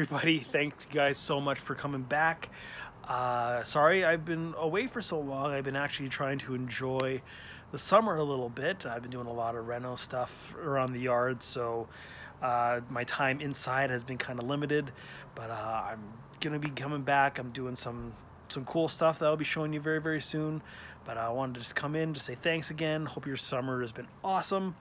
everybody. Thanks you guys so much for coming back. Sorry I've been away for so long. I've been actually trying to enjoy the summer a little bit. I've been doing a lot of reno stuff around the yard, so my time inside has been kind of limited, but I'm gonna be coming back. I'm doing some cool stuff that I'll be showing you very, very soon. But I wanted to just come in to say thanks again. Hope your summer has been awesome.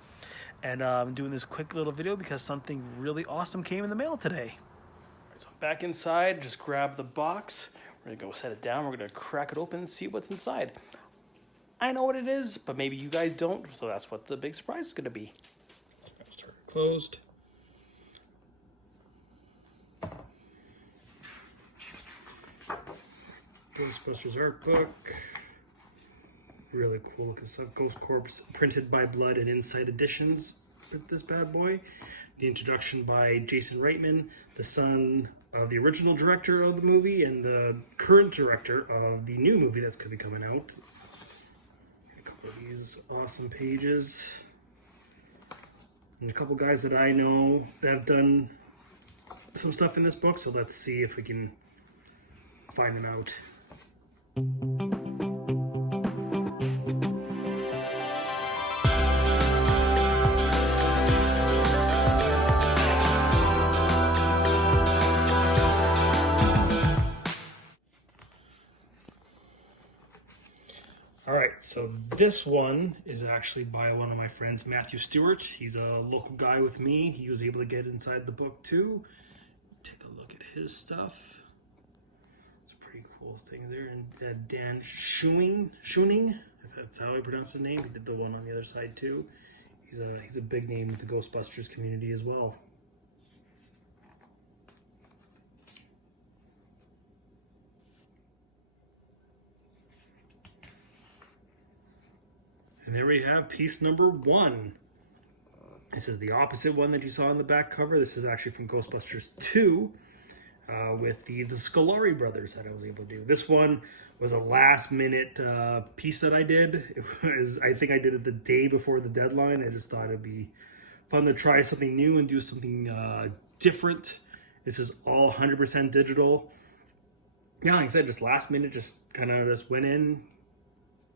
And I'm doing this quick little video because something really awesome came in the mail today. All right, so I'm back inside, just grab the box. We're gonna go set it down. We're gonna crack it open and see what's inside. I know what it is, but maybe you guys don't, so that's what the big surprise is gonna be. Start it closed. Ghostbusters art book. Really cool looking stuff. Ghost Corps printed by Blood and Insight Editions with this bad boy. The introduction by Jason Reitman, the son of the original director of the movie and the current director of the new movie that's going to be coming out. A couple of these awesome pages. And a couple guys that I know that have done some stuff in this book, so let's see if we can find them out. All right, so this one is actually by one of my friends, Matthew Stewart. He's a local guy with me. He was able to get inside the book too. Take a look at his stuff. It's a pretty cool thing there. And Dan Schoening, if that's how I pronounce his name. He did the one on the other side too. He's a big name with the Ghostbusters community as well. And there we have piece number 1. This is the opposite one that you saw on the back cover. This is actually from Ghostbusters 2 with the Scolari brothers that I was able to do. This one was a last minute piece that I did. I think I did it the day before the deadline. I just thought it'd be fun to try something new and do something different. This is all 100% digital. Yeah, like I said, just last minute, just kind of just went in,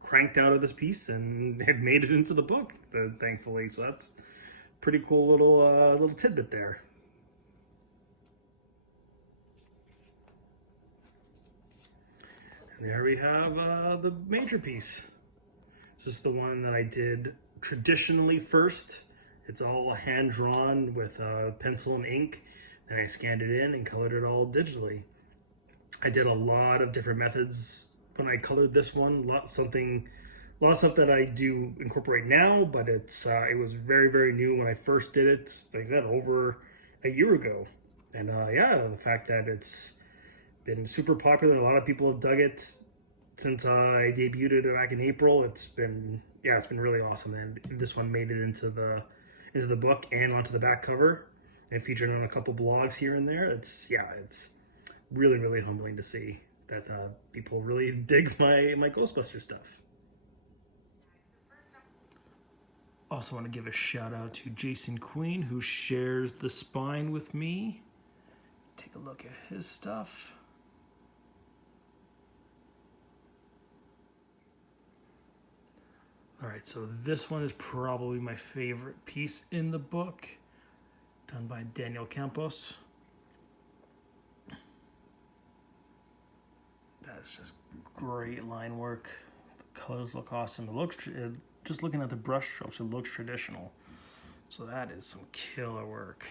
cranked out of this piece, and it made it into the book, thankfully. So that's pretty cool little tidbit there. And there we have the major piece. This is the one that I did traditionally first. It's all hand drawn with pencil and ink. Then I scanned it in and colored it all digitally. I did a lot of different methods when I colored this one. A lot of stuff that I do incorporate now, but it was very, very new when I first did it, like I said, over a year ago. And yeah, the fact that it's been super popular, a lot of people have dug it since I debuted it back in April. It's been really awesome. And this one made it into the book and onto the back cover, and featured on a couple blogs here and there. It's really, really humbling to see that people really dig my Ghostbuster stuff. Also want to give a shout out to Jason Queen, who shares the spine with me. Take a look at his stuff. All right, so this one is probably my favorite piece in the book, done by Daniel Campos. That's just great line work. The colors look awesome. Just looking at the brush strokes, it looks traditional. So that is some killer work.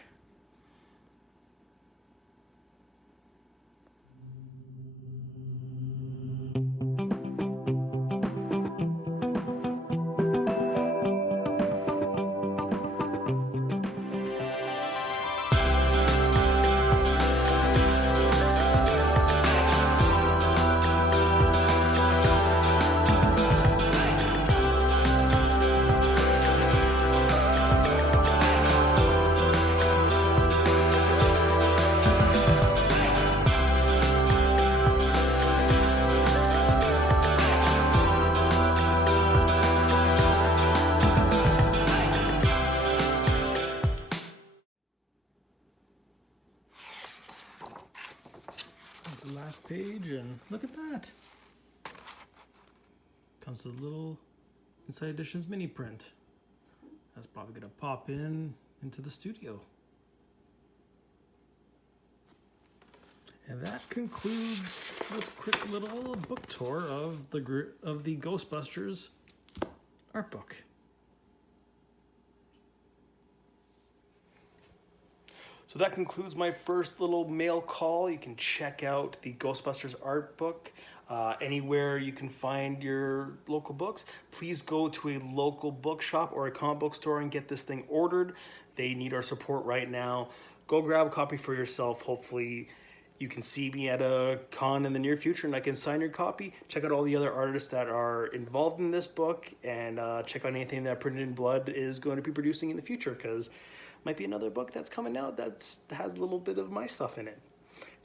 Look at that. Comes with a little Inside Editions mini print. That's probably gonna pop into the studio. And that concludes this quick little book tour of the Ghostbusters art book. So that concludes my first little mail call. You can check out the Ghostbusters art book anywhere you can find your local books. Please go to a local bookshop or a comic book store and get this thing ordered. They need our support right now. Go grab a copy for yourself. Hopefully you can see me at a con in the near future and I can sign your copy. Check out all the other artists that are involved in this book, and check out anything that Printed in Blood is going to be producing in the future, because might be another book that's coming out that has a little bit of my stuff in it.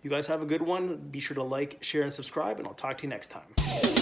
You guys have a good one. Be sure to like, share, and subscribe, and I'll talk to you next time.